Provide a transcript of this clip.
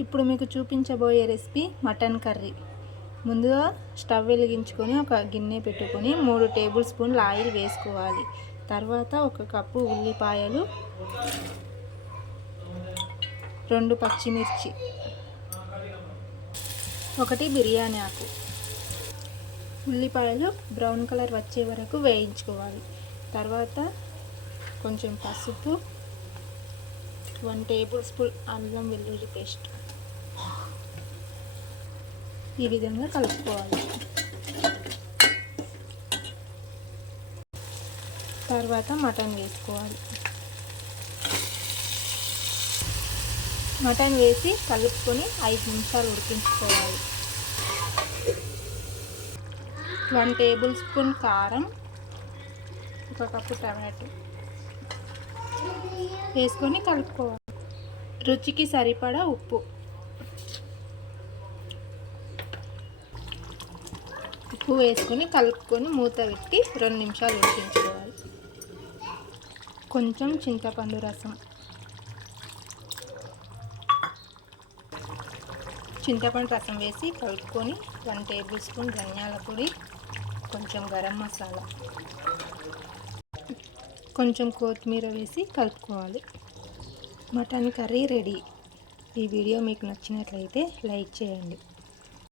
ఇప్పుడు మీకు చూపించబోయే రెసిపీ మటన్ కర్రీ. ముందుగా స్టవ్ వెలిగించుకొని ఒక గిన్నె పెట్టుకొని 3 టేబుల్ స్పూన్ల ఆయిల్ వేసుకోవాలి. తర్వాత 1 కప్పు ఉల్లిపాయలు, 2 పచ్చిమిర్చి, 1 బిర్యానీ ఆకు. ఉల్లిపాయలు బ్రౌన్ కలర్ వచ్చే వరకు వేయించుకోవాలి. తర్వాత కొంచెం పసుపు, 1 టేబుల్ స్పూన్ అల్లం వెల్లుల్లి పేస్ట్, ఈ విధంగా కలుపుకోవాలి. తర్వాత మటన్ వేసుకోవాలి. మటన్ వేసి కలుపుకొని 5 నిమిషాలు ఉడికించుకోవాలి. 1 టేబుల్ స్పూన్ కారం, 1 కప్పు టమాటో వేసుకొని కలుపుకోవాలి. రుచికి సరిపడా ఉప్పు వేసుకొని కలుపుకొని మూత పెట్టి 2 నిమిషాలు ఉడికించుకోవాలి. కొంచెం చింతపండు రసం, వేసి కలుపుకొని 1 టేబుల్ స్పూన్ ధనియాల పొడి, కొంచెం గరం మసాలా, కొంచెం కొత్తిమీర వేసి కలుపుకోవాలి. Mutton curry ready. ఈ వీడియో మీకు నచ్చినట్లయితే లైక్ చేయండి.